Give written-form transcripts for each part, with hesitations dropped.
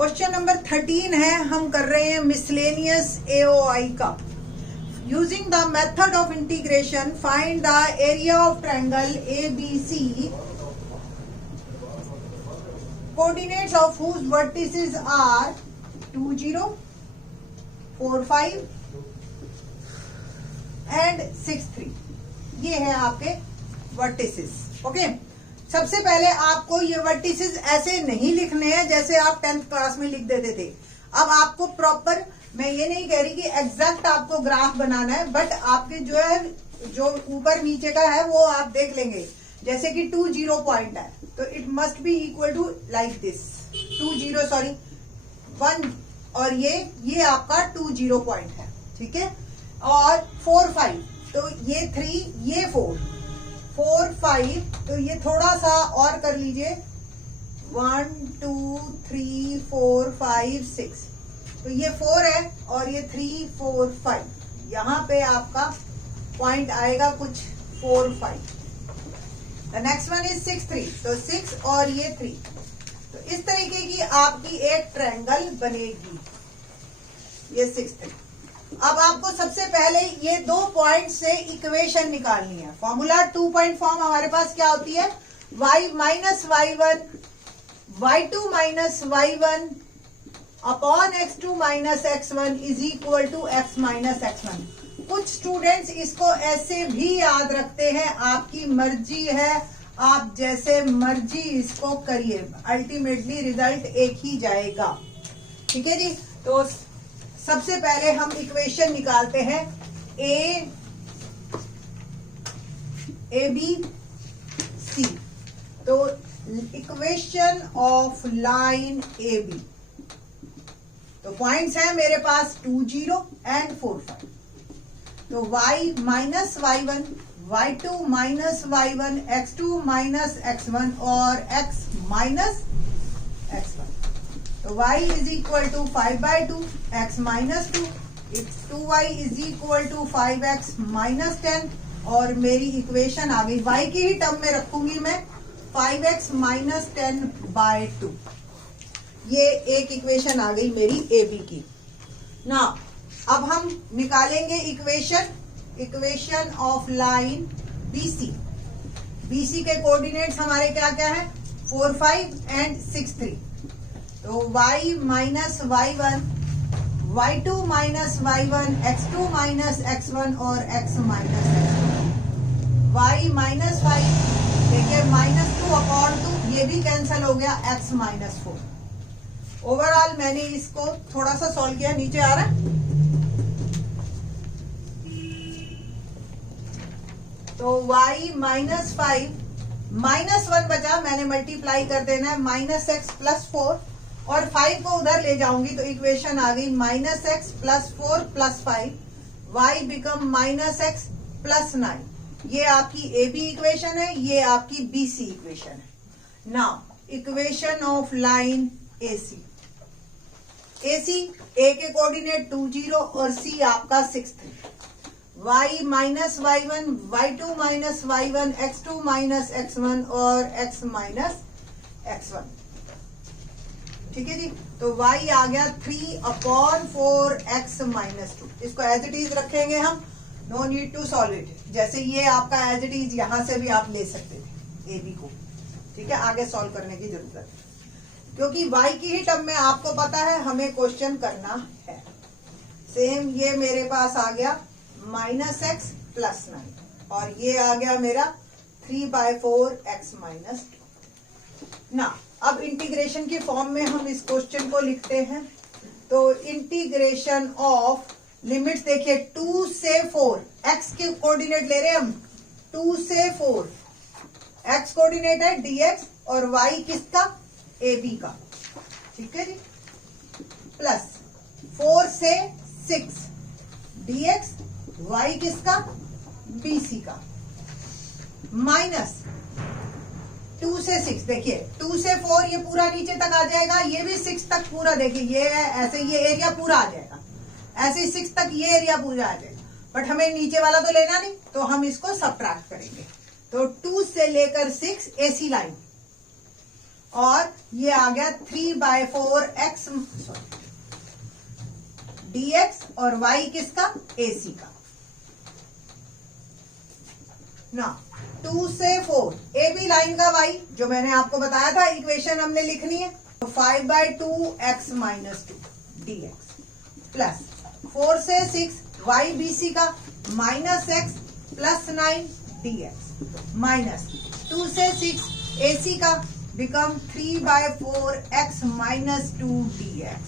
Question number 13 है, हम कर रहे हैं मिसलेनियस एओआई का। Using the method of integration find the area of triangle ABC, coordinates of whose vertices are 2 0 4 5 and 6 3। ये है आपके वर्टिसेस। ओके, सबसे पहले आपको ये वर्टिसेस ऐसे नहीं लिखने हैं जैसे आप 10th क्लास में लिख देते थे। अब आपको प्रॉपर, मैं ये नहीं कह रही कि एग्जैक्ट आपको ग्राफ बनाना है, बट आपके जो है, जो ऊपर नीचे का है वो आप देख लेंगे। जैसे कि 2 0 पॉइंट है तो it must be equal to like this 2 0 sorry 1, और ये आपका 2 0 पॉइंट है, ठीक है। और 4 5 तो ये 3, ये 4 4 5 तो ये थोड़ा सा और कर लीजिए 1 2 3 4 5 6 तो ये 4 है और ये 3 4 5। यहाँ पे आपका पॉइंट आएगा कुछ 4 5। द नेक्स्ट वन इज 6 3 तो 6 और ये 3। तो इस तरीके की आपकी एक ट्रायंगल बनेगी, ये 6 3। अब आपको सबसे पहले ये 2 पॉइंट से इक्वेशन निकालनी है। फॉर्मूला 2 पॉइंट फॉर्म हमारे पास क्या होती है, y minus y1 y2 minus y1 upon x2 minus x1 is equal to x minus x1। कुछ स्टूडेंट्स इसको ऐसे भी याद रखते हैं, आपकी मर्जी है, आप जैसे मर्जी इसको करिए, अल्टीमेटली रिजल्ट एक ही जाएगा, ठीक है जी। तो सबसे पहले हम इक्वेशन निकालते हैं ए बी सी। तो equation of line A B, तो पॉइंट्स हैं मेरे पास 2 0 एंड 4 5। तो y minus y1 y2 minus y1 x2 minus x1 और x माइनस x1। तो y is equal to 5/2 x minus 2, 2y is equal to 5x minus 10, और मेरी equation आ गई, y की ही टर्म में रखूंगी मैं 5x माइनस 10/2। ये एक इक्वेशन आ गई मेरी ए बी की ना। अब हम निकालेंगे equation of line B C. B C के कोऑर्डिनेट्स हमारे क्या क्या है, 4 5 एंड 6 3। तो y minus y1 y2 minus y1 x2 minus x1 और x minus x1। y minus 5 देखिए -2 अपॉन 2, ये भी कैंसिल हो गया, x माइनस 4। ओवरऑल मैंने इसको थोड़ा सा सॉल्व किया, नीचे आ रहा है। तो y माइनस 5 -1 बचा, मैंने मल्टीप्लाई कर देना है -x प्लस 4, और 5 को उधर ले जाऊंगी तो इक्वेशन आ गई -x plus 4 plus 5, y become -x plus 9। ये आपकी ए बी इक्वेशन है, ये आपकी बी सी इक्वेशन है। नाउ इक्वेशन ऑफ लाइन ए सी। ए के कोऑर्डिनेट 2 0 और सी आपका 6 3। y minus y1 y2 minus y1 x2 minus x1 और x माइनस x1, ठीक है जी। तो y आ गया 3/4 x माइनस 2। इसको एज इट इज रखेंगे हम, no need to solve it. जैसे ये आपका एज इट इज यहां से भी आप ले सकते थे ए बी को, ठीक है, आगे सॉल्व करने की जरूरत है, क्योंकि y की ही टर्म में आपको पता है हमें क्वेश्चन करना है। सेम ये मेरे पास आ गया -x प्लस 9, और ये आ गया मेरा 3/4 x माइनस 2 ना। अब इंटीग्रेशन की फॉर्म में हम इस क्वेश्चन को लिखते हैं। तो इंटीग्रेशन ऑफ लिमिट्स देखिए 2 से 4, x के कोऑर्डिनेट ले रहे हैं हम, 2 से 4 x कोऑर्डिनेट है dx, और y किसका, ए बी का, ठीक है जी, प्लस 4 से 6 dx y किसका, बी सी का, माइनस 2 से 6 देखिए 2 से 4 ये पूरा नीचे तक आ जाएगा, ये भी 6 तक पूरा, देखिए ये ऐसे ये एरिया पूरा आ जाएगा, ऐसे 6 तक ये एरिया पूरा आ जाएगा, बट हमें नीचे वाला तो लेना नहीं, तो हम इसको सबट्रैक्ट करेंगे। तो 2 से लेकर 6 एसी लाइन, और ये आ गया 3/4 x dx और y किसका, AC का ना। 2 से 4 AB लाइन का y जो मैंने आपको बताया था इक्वेशन हमने लिखनी है, 5/2 x - 2 dx प्लस 4 से 6 y BC का -x + 9 dx माइनस 2 से 6 AC का बिकम 3/4 x - 2 dx।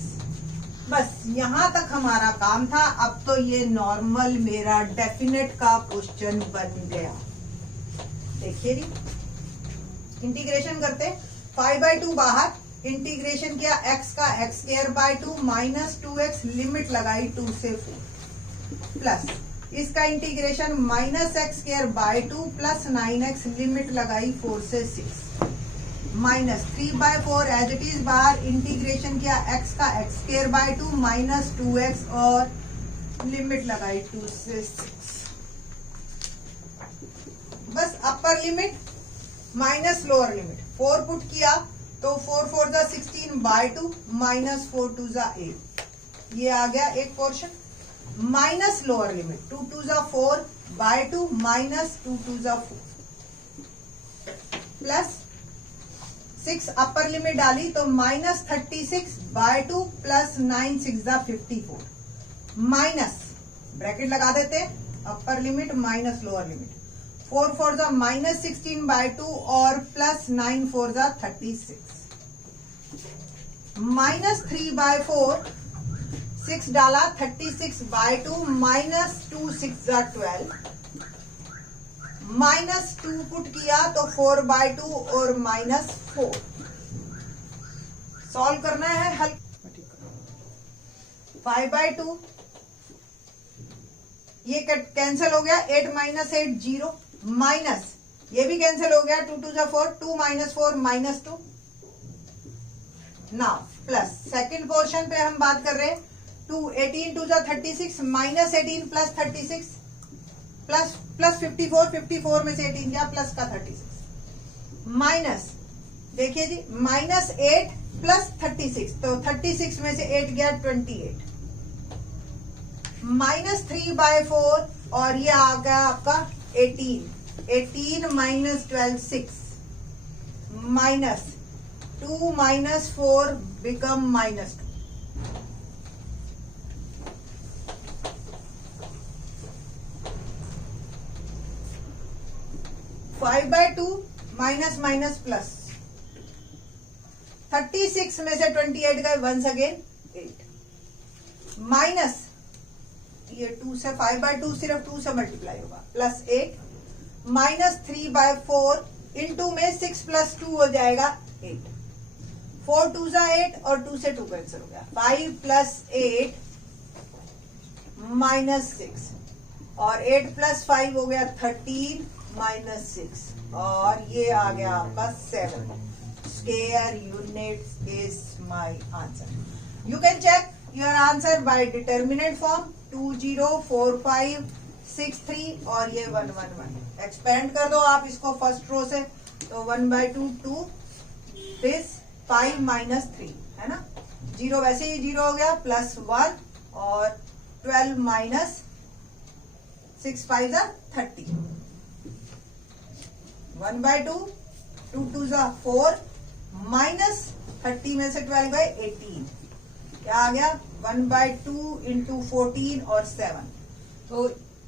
बस यहां तक हमारा काम था। अब तो ये नॉर्मल मेरा डेफिनेट का क्वेश्चन बन गया। देखिए जी, इंटीग्रेशन करते, 5/2 बाहर, इंटीग्रेशन किया x का x² 2 - 2x, लिमिट लगाई 2 से 4 प्लस इसका इंटीग्रेशन -x² 2 + 9x, लिमिट लगाई 4 से 6 माइनस 3/4 एज इट इज बाहर, इंटीग्रेशन किया x का x² 2 - 2x और लिमिट लगाई 2 से 6। बस upper limit minus lower limit, 4 put किया तो 4 4 जा 16/2 -4 2 जा 8, ये आ गया एक पोर्शन। माइनस लोअर लिमिट 2 2 जा 4/2 -2 2 जा 4 प्लस 6 अपर लिमिट डाली तो -36/2 प्लस 9 6 जा 54 माइनस ब्रैकेट लगा देते, upper limit minus lower limit, 4 4 जा -16/2 और प्लस 9 4 जा 36 -3/4 6 डाला 36/2 -2 6 जा 12 -2 पुट किया तो 4/2 और -4। सॉल्व करना है, हल 5/2 ये कैंसिल हो गया, 8 - 8 0 माइनस ये भी कैंसिल हो गया, 2 2 जा 4 2 - 4 -2 नाउ प्लस सेकंड पोर्शन पे हम बात कर रहे हैं 2 18 2 जा 36 -18 प्लस 36 प्लस 54 54 में से 18 गया प्लस का 36 माइनस देखिए जी -8 प्लस 36 तो 36 में से 8 गया 28 -3/4 और ये आ गया आपका 18 -12 6 minus 2 - 4 become -2 5/2 minus minus plus 36 में से 28 गए वंस अगेन 8 माइनस ये 2 से 5/2 सिर्फ 2 से मल्टीप्लाई होगा प्लस 8 -3/4 इंटू में 6 + 2 हो जाएगा 8 4 2 जा 8 और 2 से 2 कैंसिल हो गया 5 + 8 -6 और 8 + 5 हो गया 13 -6 और ये आ गया आपका 7 square units is my answer. You can check your answer by determinant form 2 0 4 5 6 3 और ये 1 1 1 एक्सपेंड कर दो आप इसको फर्स्ट रो से तो 1/2 2 दिस 5 - 3 है ना, 0 वैसे ही 0 हो गया प्लस 1 और 12 - 6 5 जा 30 1/2 2 2 जा 4 माइनस 30 में से 12 गए 18 क्या आ गया 1/2 इंटू 14 और 7 तो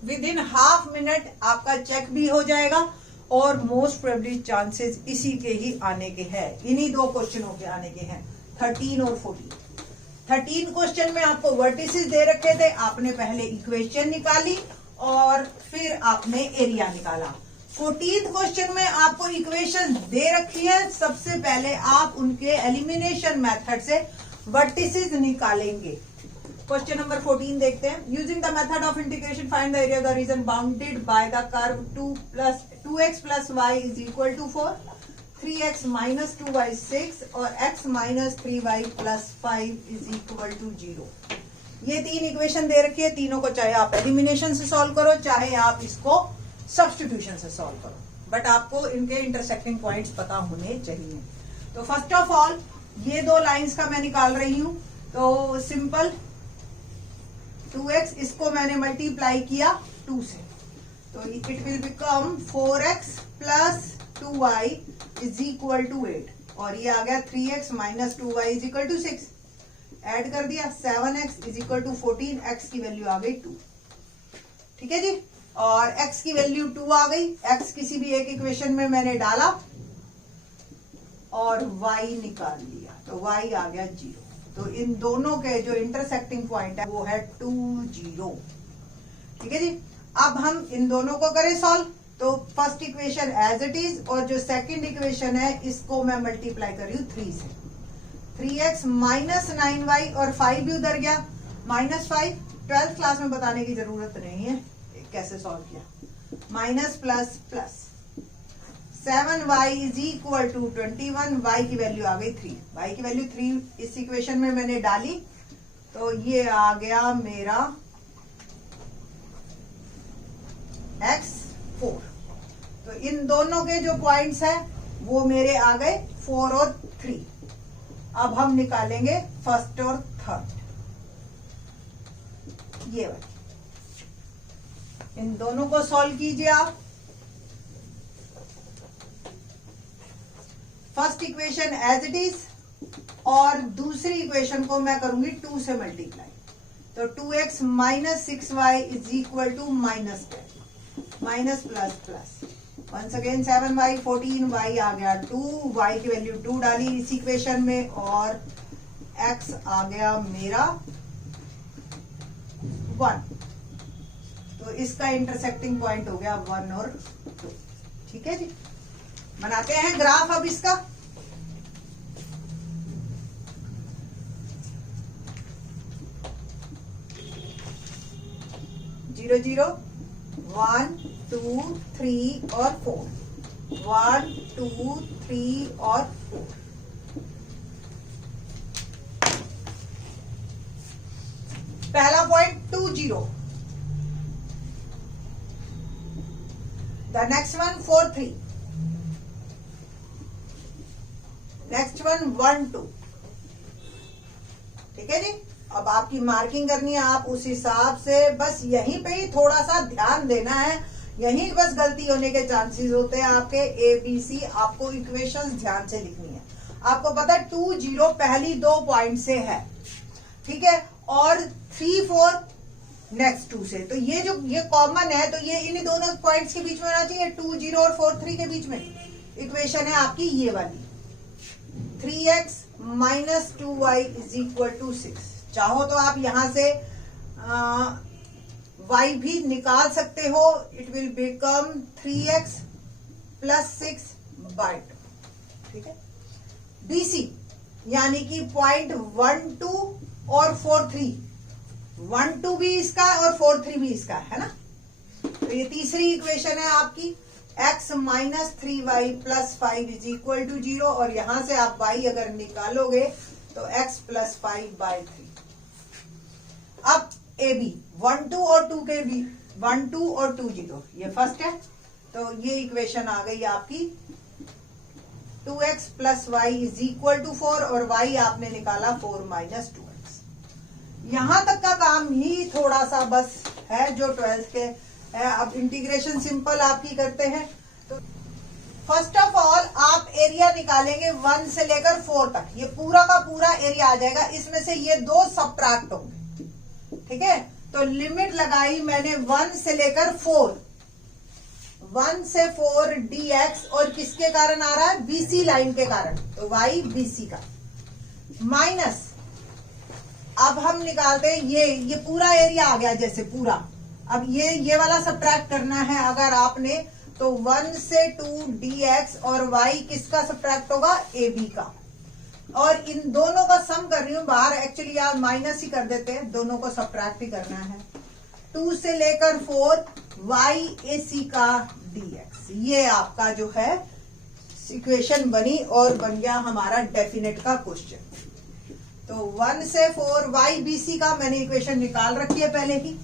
विद इन हाफ मिनट आपका चेक भी हो जाएगा और मोस्ट प्रोबेबली चांसेस इसी के ही आने के हैं, इन्हीं दो क्वेश्चनों के आने के हैं 13 और 14। 13 क्वेश्चन में आपको वर्टिसेस दे रखे थे, आपने पहले इक्वेशन निकाली और फिर आपने एरिया निकाला। 14th क्वेश्चन में आपको इक्वेशन दे रखी है, सबसे पहले आप उनके एलिमिनेशन मेथड से वर्टिसेस निकालेंगे। क्वेश्चन नंबर 14 देखते हैं। Using the method of integration find the area of the reason bounded by the curve 2x + y = 4, 3x - 2y 6 और x - 3y + 5 = 0। ये 3 इक्वेशन दे रखी है, तीनों को चाहे आप एलिमिनेशन से सॉल्व करो चाहे आप इसको सब्स्टिट्यूशन से सॉल्व करो, बट आपको इनके इंटरसेक्टिंग पॉइंट्स पता होने चाहिए। तो फर्स्ट ऑफ ऑल ये दो लाइंस का मैं निकाल रही हूं, तो सिंपल 2x, इसको मैंने मल्टीप्लाई किया 2 से, तो it will become 4x plus 2y is equal to 8, और ये आ गया 3x minus 2y is equal to 6, add कर दिया 7x is equal to 14, x की वैल्यू आ गई 2। ठीक है जी, और x की वैल्यू 2 आ गई, x किसी भी एक इक्वेशन में मैंने डाला और y निकाल लिया, तो y आ गया 0। तो इन दोनों के जो इंटरसेक्टिंग पॉइंट है वो है 2 0। ठीक है जी, अब हम इन दोनों को करें सॉल्व, तो first equation as it is, और जो सेकंड इक्वेशन है इसको मैं मल्टीप्लाई कर रही हूँ 3 से। 3x माइनस 9y और 5 भी उधर गया, -5 12th क्लास में बताने की जरूरत नहीं है कैसे सॉल्व किया, minus plus plus 7y is equal to 21, y की वैल्यू आ गई 3, y की वैल्यू 3 इस इक्वेशन में मैंने डाली, तो ये आ गया मेरा x4। तो इन दोनों के जो पॉइंट्स हैं वो मेरे आ गए 4 और 3। अब हम निकालेंगे फर्स्ट और थर्ड, ये वाली, इन दोनों को सॉल्व कीजिए आप। First equation as it is, और दूसरी इक्वेशन को मैं करूंगी 2 से मल्टीप्लाई, तो 2x minus 6y is equal to -10, minus plus plus, once again 7y 14, y आ गया 2, y की वैल्यू 2 डाली इस इक्वेशन में, और x आ गया मेरा 1, तो इसका इंटरसेक्टिंग पॉइंट हो गया 1 और 2। ठीक है जी, बनाते हैं ग्राफ अब इसका। जीरो जीरो 1 2 3 और 4, 1 2 3 और 4। पहला point 2 0, the next one 4 3, next one 1 2। ठीक है जी, अब आपकी मार्किंग करनी है, आप उस हिसाब से बस यहीं पे ही थोड़ा सा ध्यान देना है, यहीं बस गलती होने के चांसेस होते हैं आपके। ए बी सी आपको इक्वेशंस ध्यान से लिखनी है। आपको पता है 2 0 पहली 2 पॉइंट से है, ठीक है, और 3 4 नेक्स्ट 2 से, तो ये कॉमन है, तो ये इन दोनों पॉइंट्स के बीच में होना चाहिए, 2 0 और 4 3 के बीच में। इक्वेशन है आपकी ये वाली, 3x minus 2y is equal to 6। चाहो तो आप यहां से y भी निकाल सकते हो, it will become 3x plus 6 by 2। ठीक है, BC यानी कि पॉइंट 1 2 और 4 3, 1 2 भी इसका और 4 3 भी इसका है ना। तो ये तीसरी इक्वेशन है आपकी, x minus 3y plus 5 is equal to 0, और यहां से आप y अगर निकालोगे तो x प्लस 5 बाय 3। अब AB 1 2 और 2 के भी 1 2 और 2 0, ये फर्स्ट है, तो ये इक्वेशन आ गई आपकी 2x plus y is equal to 4, और y आपने निकाला 4 माइनस 2x। यहां तक का काम ही थोड़ा सा बस है जो 12th के है। अब इंटीग्रेशन सिंपल आपकी करते हैं, तो फर्स्ट ऑफ ऑल आप एरिया निकालेंगे 1 से लेकर 4 तक, ये पूरा का पूरा एरिया आ जाएगा, इसमें से ये 2 सबट्रैक्ट होंगे। ठीक है, तो लिमिट लगाई मैंने 1 से लेकर 4, 1 से 4 dx, और किसके कारण आ रहा है, BC लाइन के कारण, तो y BC का, माइनस अब हम निकालते हैं ये पूरा एरिया आ गया जैसे पूरा। अब ये वाला सब्ट्रैक्ट करना है अगर आपने, तो 1 से 2 dx और y किसका सब्ट्रैक्ट होगा, AB का, और इन दोनों का सम कर रही हूं बाहर, एक्चुअली आप माइनस ही कर देते हैं, दोनों को सब्ट्रैक्ट ही करना है। 2 से लेकर 4 y AC का dx, ये आपका जो है इक्वेशन बनी और बन गया हमारा डेफिनेट का क्वेश्चन। तो 1 से 4 y BC का मैंने इक्वेशन निकाल रखी है पहले ही,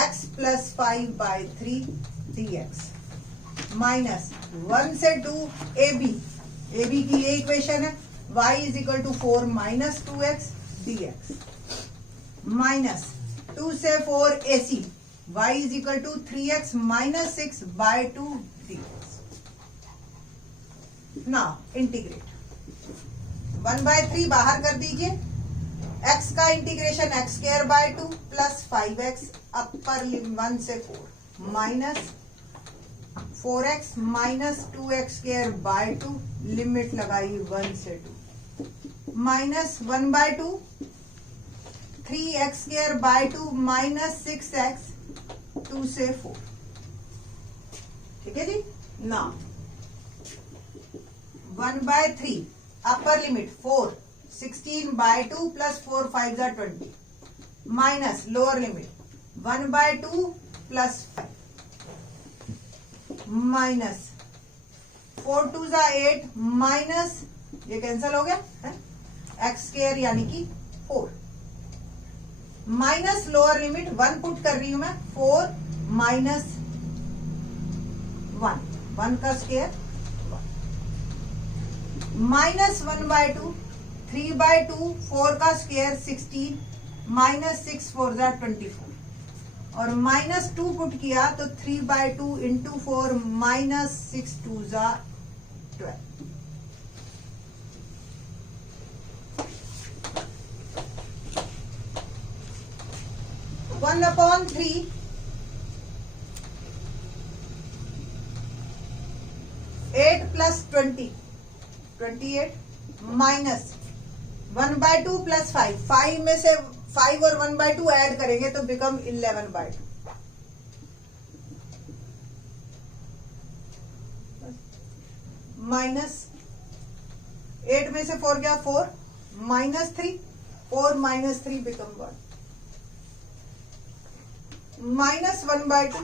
x plus 5 by 3 dx, minus 1 से 2 AB की ये इक्वेशन है, y is equal to 4 minus 2x dx minus 2 से 4 AC y is equal to 3x minus 6 by 2 dx. Now integrate 1/3 बाहर कर दीजिए. x का integration x square by 2 plus 5x upper limit 1 से 4 minus 4x minus 2x square by 2 limit लगाई 1 से 2 minus 1/2 3x square by 2 minus 6x 2 से 4. ठीक है जी. ना 1/3 अपर लिमिट 4 16 बाय 2 प्लस 4 5 जा 20 minus lower limit 1/2 plus 5 minus 4 2 जा 8 माइनस ये कैंसिल हो गया है एक्स स्क्वायर यानी कि 4 माइनस लोअर लिमिट 1 पुट कर रही हूं मैं 4 माइनस 1 का स्क्वायर माइनस 1/2 3/2 4 का स्क्वायर 16 माइनस 6 4 जा 24 और माइनस 2 पुट किया तो 3/2 इंटू 4 माइनस 6 2 जा 12. One upon 3 8 plus 20 28 minus 1/2 plus 5 में से 5 और 1/2 ऐड करेंगे तो बिकम 11/2 माइनस 8 में से 4 गया 4 माइनस 3 4 माइनस 3 बिकम 1 माइनस 1/2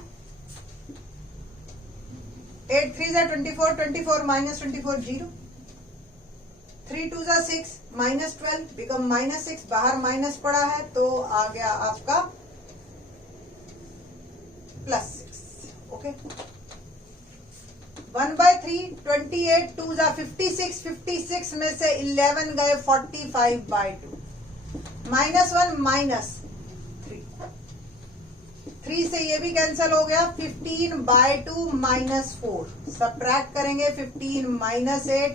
8 3 जा 24 24 माइनस 24 0 3 2 जा 6 माइनस 12 बिकम माइनस 6 बाहर माइनस पड़ा है तो आ गया आपका प्लस 6. ओके 1/3 28 2 जा 56 56 में से 11 गए 45/2 माइनस 1 माइनस 3 से ये भी कैंसिल हो गया 15/2 माइनस 4 सबट्रैक्ट करेंगे 15 minus 8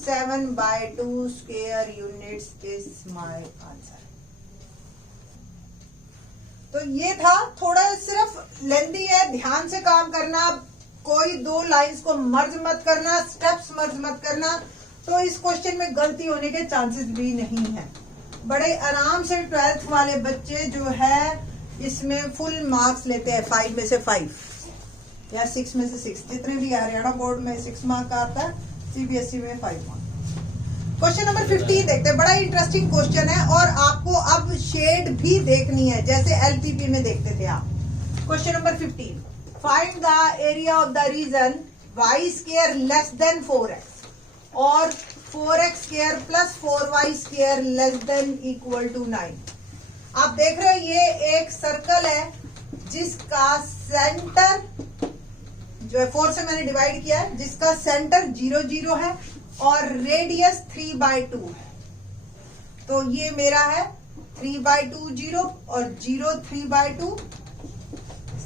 7/2 square units is my answer. तो ये था थोड़ा सिर्फ लेंथी है ध्यान से काम करना कोई दो लाइंस को मर्ज मत करना स्टेप्स मर्ज मत करना तो इस क्वेश्चन में गलती होने के चांसेस भी नहीं है. बड़े आराम से 12th वाले बच्चे जो है इसमें फुल मार्क्स लेते हैं 5 में से 5 या 6 में से 6 जितने भी हरियाणा बोर्ड में 6 मार्क आता है सीबीएसई में 5 मार्क. क्वेश्चन नंबर 15 देखते हैं. बड़ा इंटरेस्टिंग क्वेश्चन है और आपको अब शेड भी देखनी है जैसे एलपीपी में देखते थे आप. Question number 15 find the area of the region y square less than 4x और 4x square plus 4y square less than equal to 9. आप देख रहे हो ये एक सर्कल है जिसका सेंटर जो है 4 से मैंने डिवाइड किया है जिसका सेंटर 0 0 है और रेडियस 3/2 है. तो ये मेरा है 3/2 0 और 0 3/2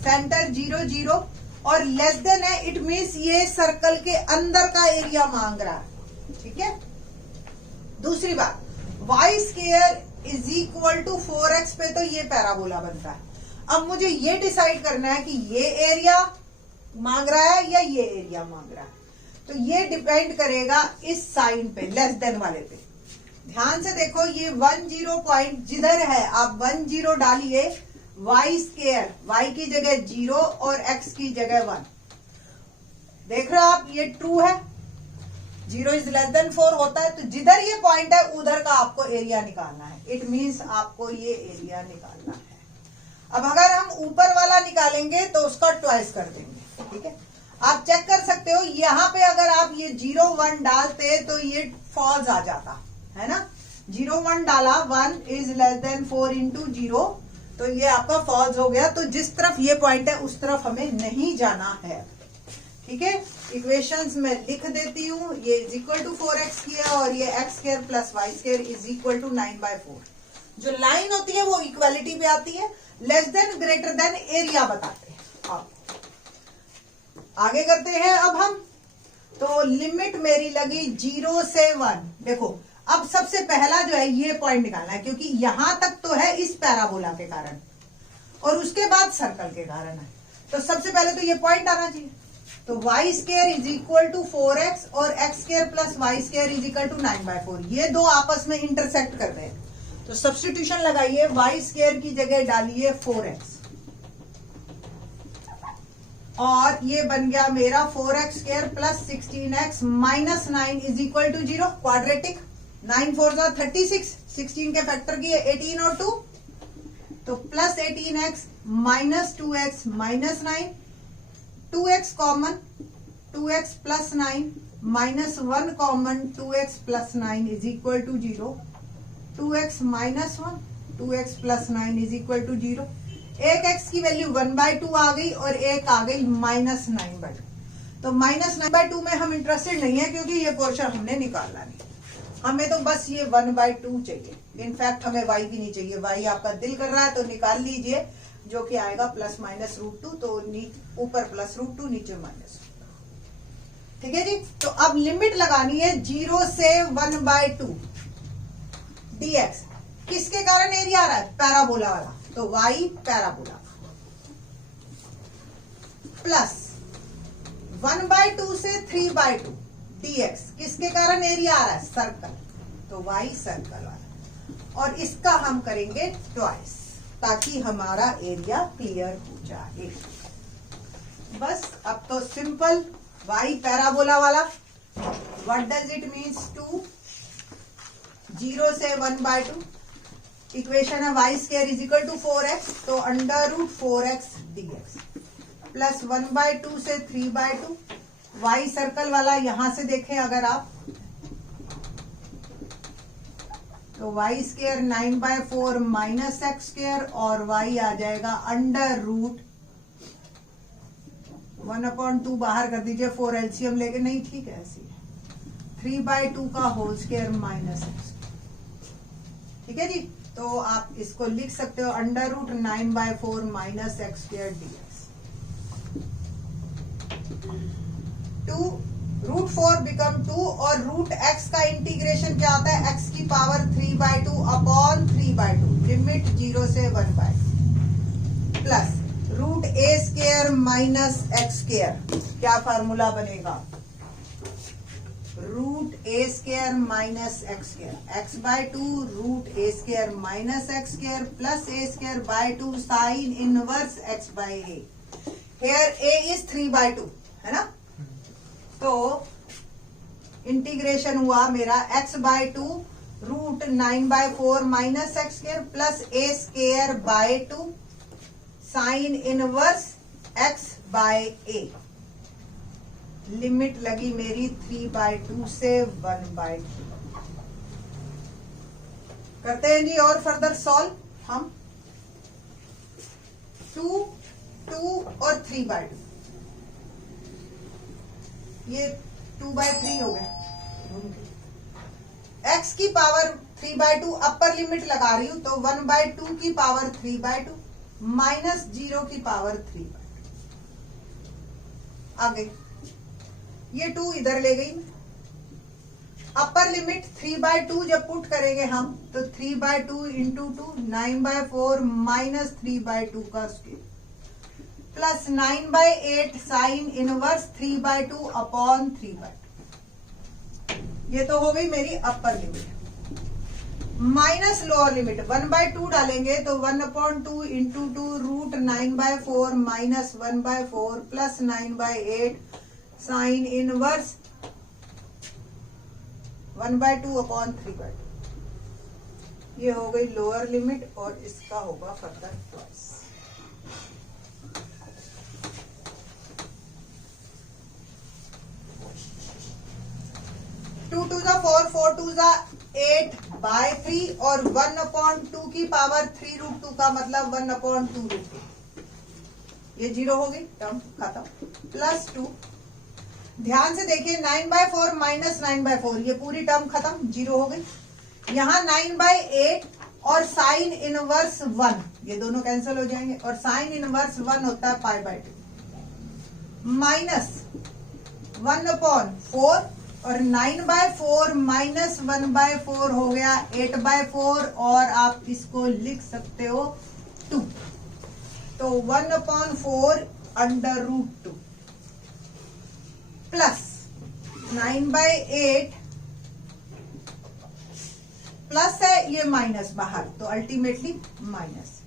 सेंटर 0 0 और लेस देन है इट मीन्स ये सर्कल के अंदर का एरिया मांग रहा है. ठीक है. दूसरी बात y square is equal to 4x पे तो ये पैराबोला बनता है. अब मुझे ये डिसाइड करना है कि ये एरिया मांग रहा है या ये एरिया मांग रहा है. तो ये डिपेंड करेगा इस साइन पे लेस देन वाले पे. ध्यान से देखो ये 10 पॉइंट जिधर है आप 10 डालिए y स्क्वायर y की जगह 0 और x की जगह 1. देख रहे हो आप ये ट्रू है 0 इज लेस देन 4 होता है तो जिधर ये पॉइंट है उधर का आपको एरिया निकालना है. इट मीन्स आपको ये एरिया निकालना है. अब अगर हम ऊपर वाला निकालेंगे तो उसका ट्वाइस कर देंगे. ठीक है. आप चेक कर सकते हो यहाँ पे अगर आप ये 0 1 डालते तो ये फॉल्स आ जाता है ना. 0 1 डाला 1 इज लेस देन 4 इंटू 0 तो ये आपका फॉल्स हो गया. तो जिस तरफ ये पॉइंट है उस तरफ हमें नहीं जाना है. ठीक है. इक्वेशंस में लिख देती हूँ। ये इज इक्वल टू 4x किया और ये x square plus y square is equal to 9/4। जो लाइन होती है वो इक्वालिटी पे आती है, less than greater than area बताते हैं। अब आगे करते हैं। अब हम तो लिमिट मेरी लगी 0 से 1। देखो अब सबसे पहला जो है ये पॉइंट निकालना है, क्योंकि यहां तक तो है इस पैराबोला के कारण और उसके बाद सर्कल के कारण है। तो सबसे पहले तो ये पॉइंट आना चाहिए। तो y square is equal to 4x और x square plus y square is equal to 9/4। ये दो आपस में इंटरसेक्ट कर रहे हैं। तो सब्स्टिट्यूशन लगाइए, वाई स्क्वायर की जगह डालिए 4x और ये बन गया मेरा 4x square plus 16x minus 9 is equal to 0। Quadratic 9 4 36, 16 के फैक्टर किए 18 और 2, तो plus 18x minus 2x minus 9, 2x common, 2x plus 9 minus 1 common, 2x plus 9 is equal to 0, 2x minus 1, 2x plus 9 is equal to 0। एक x की value 1/2 आ गई और एक आ गई माइनस 9/2। तो माइनस 9/2 में हम इंटरेस्टेड नहीं है, क्योंकि ये पोर्शन हमने निकालना नहीं। हमें तो बस ये 1/2 चाहिए। इनफैक्ट हमें y भी नहीं चाहिए। y आपका दिल कर रहा है तो निकाल लीजिए, जो कि आएगा प्लस माइनस √2। तो ऊपर प्लस √2 नीचे माइनस। ठीक है जी। तो अब लिमिट लगानी है 0 से 1/2 dx। किसके कारण एरिया आ रहा है? पैराबोला वाला। तो y पैराबोला प्लस 1/2 से 3/2 dx। किसके कारण एरिया आ रहा है? सर्कल। तो y सर्कल वाला, और इसका हम करेंगे ट्वाइस, ताकि हमारा एरिया क्लियर हो जाए। बस अब तो सिंपल y पैराबोला वाला। What does it means? 2 0 से 1/2। इक्वेशन है y square is equal to 4x, तो √4x dx प्लस 1/2 से 3/2। y सर्कल वाला यहां से देखें अगर आप, तो y square 9/4 minus x square और y आ जाएगा √1/2 बाहर कर दीजिए, 4 एलसीएम लेके, नहीं ठीक है ऐसी 3/2 का होल स्क्वायर माइनस x। ठीक है जी। तो आप इसको लिख सकते हो √9/4 minus x square dx। 2 √4 become 2 और √x का इंटीग्रेशन क्या होता है? x की पावर 3/2 अपॉन 3/2, लिमिट 0 से 1/2 plus √a square minus x square. क्या फार्मूला बनेगा? √a square minus x square, x/2 √a square minus x square plus a square by 2 sine inverse x/a। Here a is 3/2 है ना। तो integration हुआ मेरा x/2 √9/4 minus x square plus a square by 2 sine inverse x/a। Limit लगी मेरी 3/2 से 1/2। करते हैं जी और फर्दर सॉल्व हम। 2 और 3/2, ये 2/3 हो गया। x की पावर 3/2 अपर लिमिट लगा रही हूं, तो 1/2 की पावर 3/2 माइनस 0 की पावर 3/2 आ गई। ये 2 इधर ले गई मैं। अपर लिमिट 3/2 जब पुट करेंगे हम, तो 3/2 इंटू 2 9/4 माइनस 3/2 का square plus 9/8 sine inverse 3/2 upon 3/2। ये तो हो गई मेरी upper limit. Minus lower limit 1/2 डालेंगे, तो 1/2 into 2 √9/4 minus 1/4 plus 9/8 sine inverse 1/2 upon 3/2। ये हो गई लोअर लिमिट और इसका होगा फर्दर ट्वाइस। टू 2 जा 4, 4 2 जा 8/3 और 1/2 की पावर 3√2 का मतलब 1/2√2। ये 0 हो गई, टर्म खत्म। प्लस 2 ध्यान से देखिए 9/4 माइनस 9/4, ये पूरी टर्म खत्म, 0 हो गई। यहाँ 9/8 और साइन इनवर्स 1, ये दोनों कैंसिल हो जाएंगे, और साइन इनवर्स 1 होता है π/2 माइनस 1/4 और 9/4 माइनस 1/4 हो गया 8/4, और आप इसको लिख सकते हो 2, तो 1/4 √2 प्लस 9/8 प्लस है, ये माइनस बाहर, तो अल्टीमेटली माइनस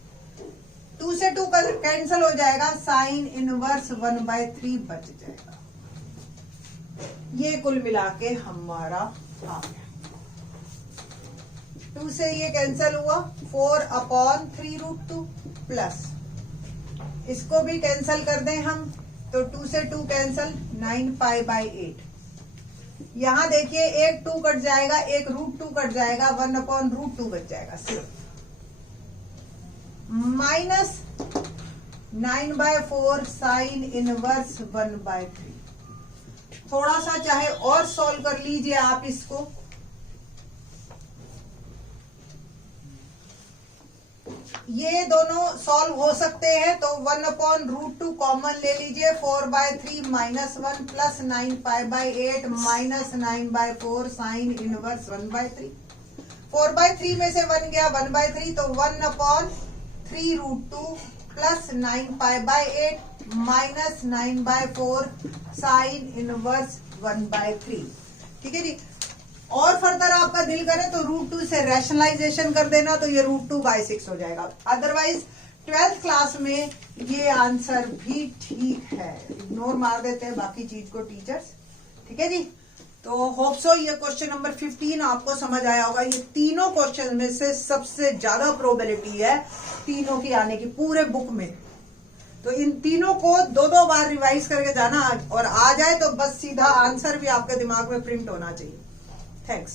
2 से 2 कैंसिल हो जाएगा, साइन इनवर्स 1/3 बच जाएगा। ये कुल मिला के हमारा आ गया। 2 से ये कैंसिल हुआ, 4/3√2 प्लस इसको भी कैंसिल कर दें हम, तो 2 से 2 कैंसिल, 9π/8। यहां देखिए एक 2 कट जाएगा, एक √2 कट जाएगा, 1/√2 बच जाएगा सिर्फ, माइनस 9/4 साइन इनवर्स 1/3। थोड़ा सा चाहे और सॉल्व कर लीजिए आप इसको, ये दोनों सॉल्व हो सकते हैं, तो 1/√2 कॉमन ले लीजिए, 4/3 minus 1 plus 9π/8 minus 9/4 sine inverse 1/3। 4/3 में से 1 गया 1/3, तो 1/3√2 प्लस 9π/8 माइनस 9/4 साइन इनवर्स 1/3। ठीक है जी। और फर्दर आपका दिल करे तो √2 से रैशनलाइजेशन कर देना, तो ये √2/6 हो जाएगा। अदरवाइज 12th क्लास में ये आंसर भी ठीक है, इग्नोर मार देते हैं बाकी चीज को टीचर्स। ठीक है जी। तो होप सो ये क्वेश्चन नंबर 15 आपको समझ आया होगा। ये तीनों क्वेश्चन में से सबसे ज्यादा प्रोबेबिलिटी है तीनों की आने की पूरे बुक में, तो इन तीनों को 2-2 बार रिवाइज करके जाना, और आ जाए तो बस सीधा आंसर भी आपके दिमाग में प्रिंट होना चाहिए। Thanks.